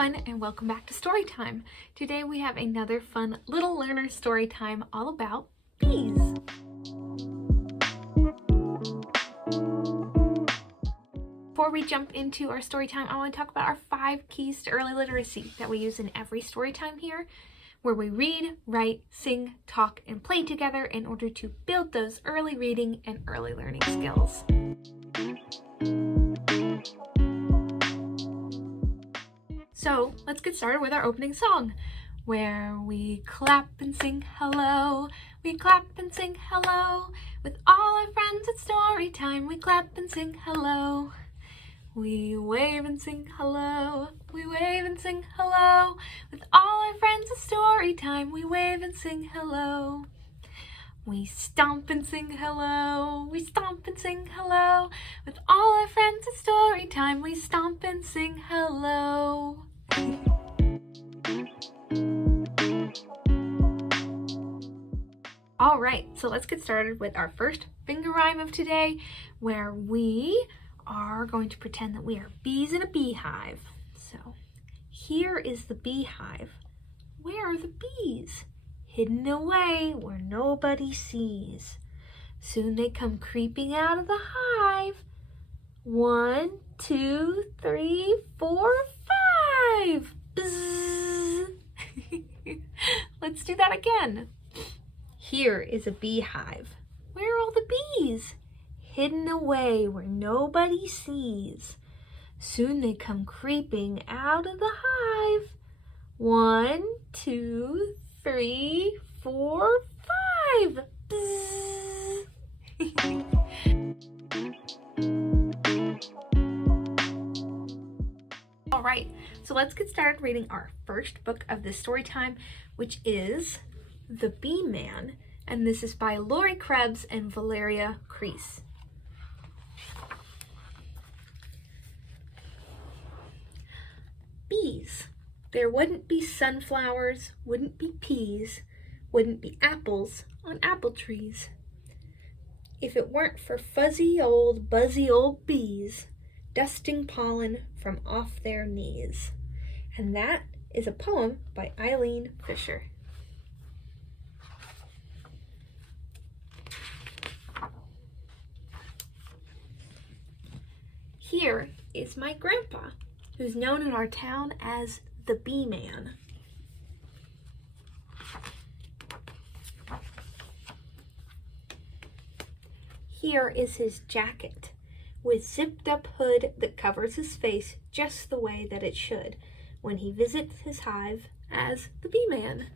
everyone, and welcome back to Storytime. Today we have another fun little learner story time all about bees. Before we jump into our story time, I want to talk about our 5 keys to early literacy that we use in every story time here, where we read, write, sing, talk, and play together in order to build those early reading and early learning skills. So let's get started with our opening song, where we clap and sing hello, we clap and sing hello, with all our friends at story time, we clap and sing hello. We wave and sing hello, we wave and sing hello, with all our friends at story time, we wave and sing hello. We stomp and sing hello, we stomp and sing hello, with all our friends at story time, we stomp and sing hello. All right, so let's get started with our first finger rhyme of today, where we are going to pretend that we are bees in a beehive. So here is the beehive. Where are the bees? Hidden away where nobody sees. Soon they come creeping out of the hive. 1, 2, 3, 4, 5. Bzzz. Let's do that again. Here is a beehive. Where are all the bees? Hidden away where nobody sees. Soon they come creeping out of the hive. 1, 2, 3, 4, 5. Bzzz. All right, so let's get started reading our first book of this story time, which is The Bee Man, and this is by Lori Krebs and Valeria Crease. Bees. There wouldn't be sunflowers, wouldn't be peas, wouldn't be apples on apple trees, if it weren't for fuzzy old, buzzy old bees dusting pollen from off their knees. And that is a poem by Eileen Fisher. Here is my grandpa, who's known in our town as the Bee Man. Here is his jacket, with zipped up hood that covers his face just the way that it should when he visits his hive as the Bee Man.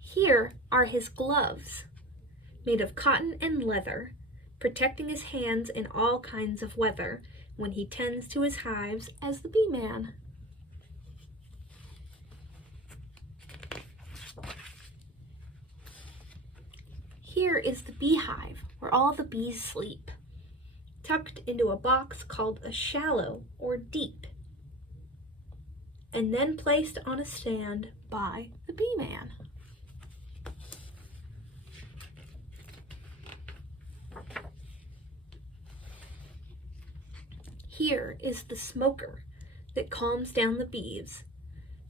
Here are his gloves, made of cotton and leather, protecting his hands in all kinds of weather when he tends to his hives as the Bee Man. Here is the beehive, where all the bees sleep, tucked into a box called a shallow or deep, and then placed on a stand by the Bee Man. Here is the smoker that calms down the bees,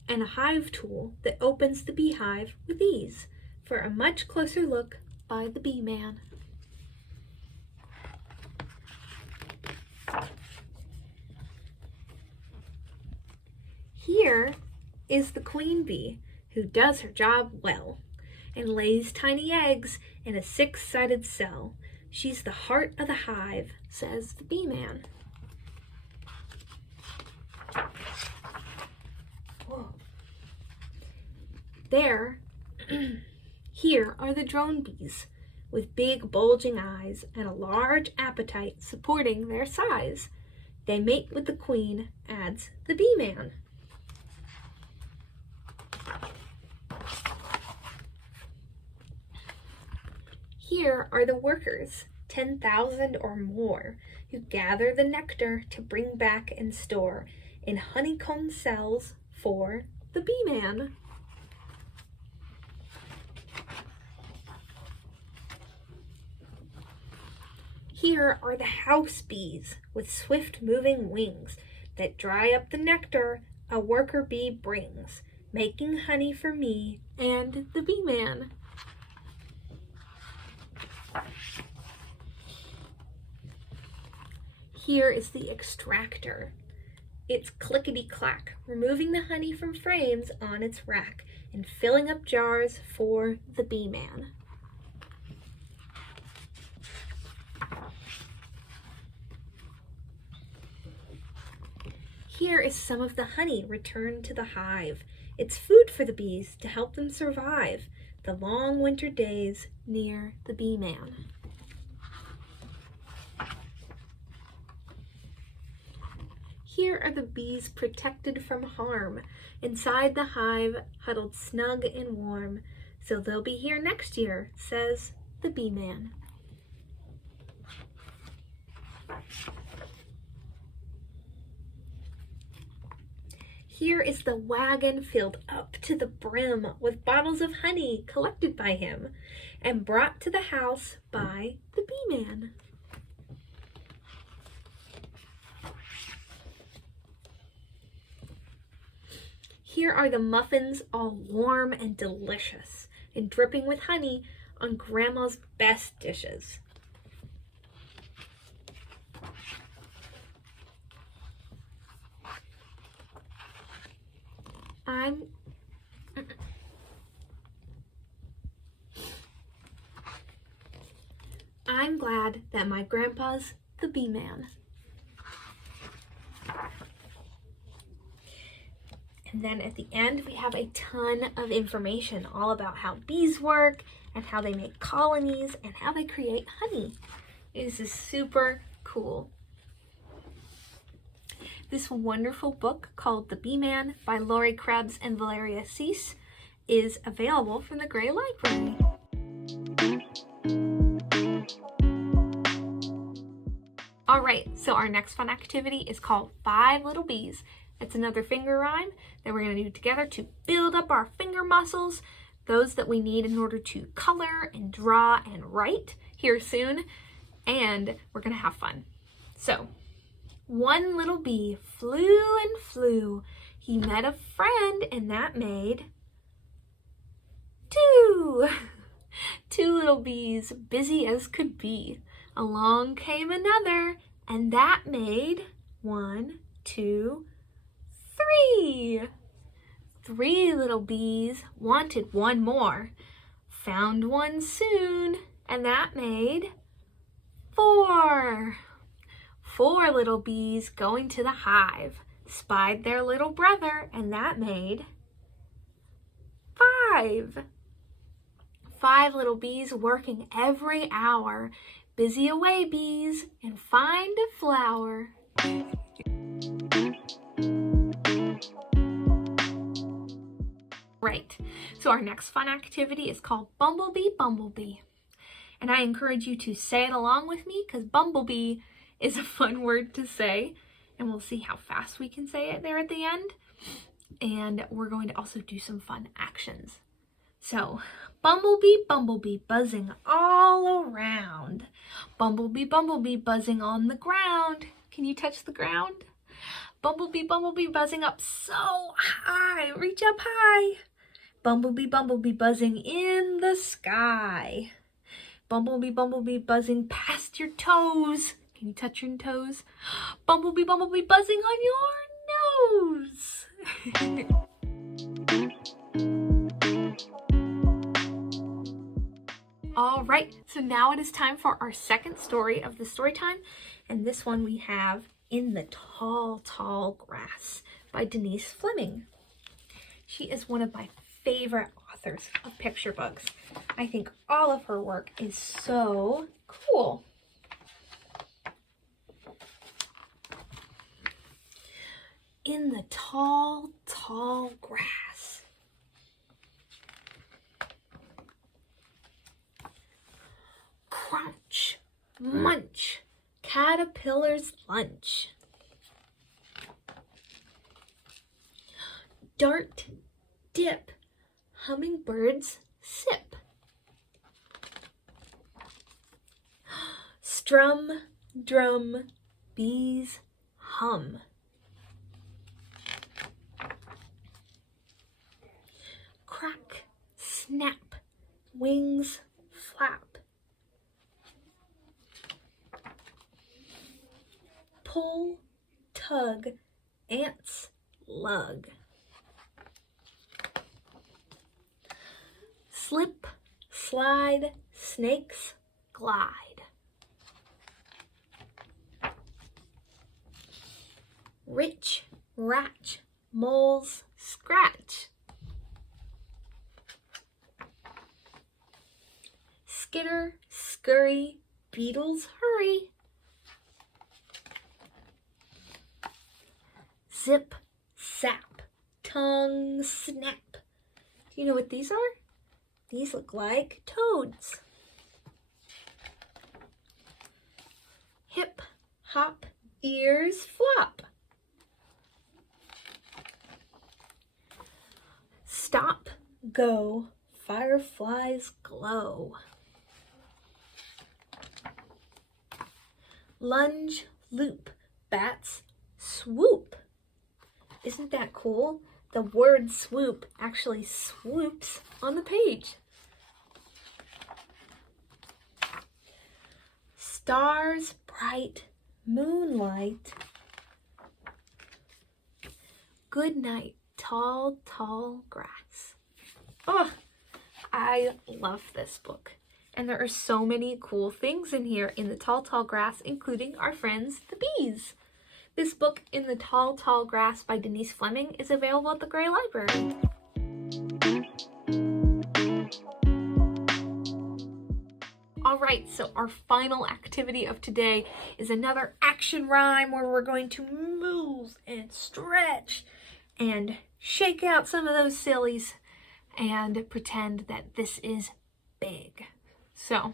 and a hive tool that opens the beehive with ease for a much closer look by the Bee Man. Here is the queen bee, who does her job well and lays tiny eggs in a 6-sided cell. She's the heart of the hive, says the Bee Man. Here are the drone bees, with big bulging eyes and a large appetite supporting their size. They mate with the queen, adds the Bee Man. Here are the workers, 10,000 or more, who gather the nectar to bring back and store in honeycomb cells for the Bee Man. Here are the house bees with swift-moving wings that dry up the nectar a worker bee brings, making honey for me and the bee man. Here is the extractor. It's clickety-clack, removing the honey from frames on its rack and filling up jars for the bee man. Here is some of the honey returned to the hive. It's food for the bees to help them survive the long winter days near the bee man. Here are the bees protected from harm, inside the hive, huddled snug and warm. So they'll be here next year, says the bee man. Here is the wagon filled up to the brim with bottles of honey collected by him and brought to the house by the bee man. Here are the muffins, all warm and delicious, and dripping with honey on Grandma's best dishes. I'm glad that my grandpa's the bee man. And then at the end, we have a ton of information all about how bees work and how they make colonies and how they create honey. This is super cool. This wonderful book called The Bee Man by Laurie Krebs and Valeria Cease is available from the Gray Library. All right, so our next fun activity is called 5 Little Bees. It's another finger rhyme that we're going to do together to build up our finger muscles, those that we need in order to color and draw and write here soon, and we're going to have fun. So, one little bee flew and flew. He met a friend, and that made 2. 2 little bees, busy as could be. Along came another, and that made 1, 2, 3. 3 little bees wanted one more. Found one soon, and that made 4. 4 little bees going to the hive spied their little brother, and that made 5. 5 little bees working every hour. Busy away, bees, and find a flower. Right, so our next fun activity is called Bumblebee, Bumblebee. And I encourage you to say it along with me because bumblebee is a fun word to say. And we'll see how fast we can say it there at the end. And we're going to also do some fun actions. So, bumblebee, bumblebee, buzzing all around. Bumblebee, bumblebee, buzzing on the ground. Can you touch the ground? Bumblebee, bumblebee, buzzing up so high. Reach up high. Bumblebee, bumblebee, buzzing in the sky. Bumblebee, bumblebee, buzzing past your toes. Can you touch your toes? Bumblebee, bumblebee, buzzing on your nose. All right, so now it is time for our second story of the story time. And this one we have In the Tall, Tall Grass by Denise Fleming. She is one of my favorite authors of picture books. I think all of her work is so cool. In the tall, tall grass. Crunch, munch, caterpillar's lunch. Dart, dip, hummingbirds sip. Strum, drum, bees hum. Crack, snap, wings flap. Pull, tug, ants lug. Slip, slide, snakes glide. Rich, ratch, moles scratch. Skitter, scurry, beetles hurry. Zip, sap, tongue snap. Do you know what these are? These look like toads. Hip, hop, ears flop. Stop, go, fireflies glow. Lunge, loop, bats swoop. Isn't that cool? The word swoop actually swoops on the page. Stars bright, moonlight. Good night, tall, tall grass. Oh, I love this book. And there are so many cool things in here in the tall, tall grass, including our friends, the bees. This book, In the Tall, Tall Grass by Denise Fleming, is available at the Gray Library. All right, so our final activity of today is another action rhyme where we're going to move and stretch and shake out some of those sillies and pretend that this is big. So,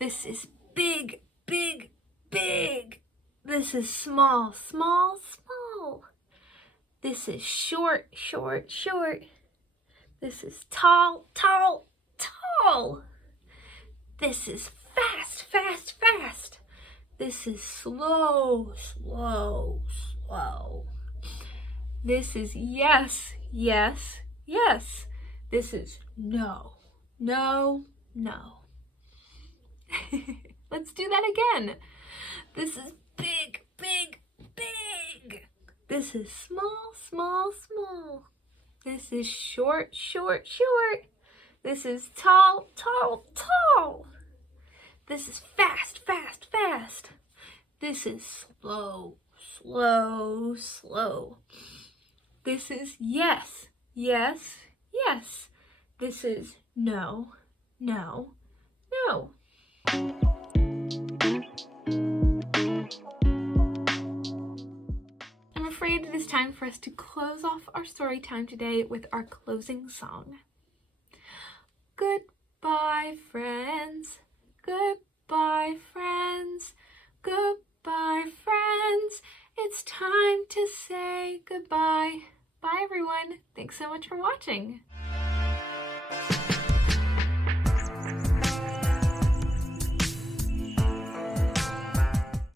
this is big, big, big. This is small, small, small. This is short, short, short. This is tall, tall, tall. This is fast, fast, fast. This is slow, slow, slow. This is yes, yes, yes. This is no, no, no. Let's do that again. This is big, big, big. This is small, small, small. This is short, short, short. This is tall, tall, tall. This is fast, fast, fast. This is slow, slow, slow. This is yes, yes, yes. This is no, no, no. I'm afraid it is time for us to close off our story time today with our closing song. Goodbye, friends. Goodbye, friends. Goodbye, friends. It's time to say goodbye. Bye, everyone. Thanks so much for watching.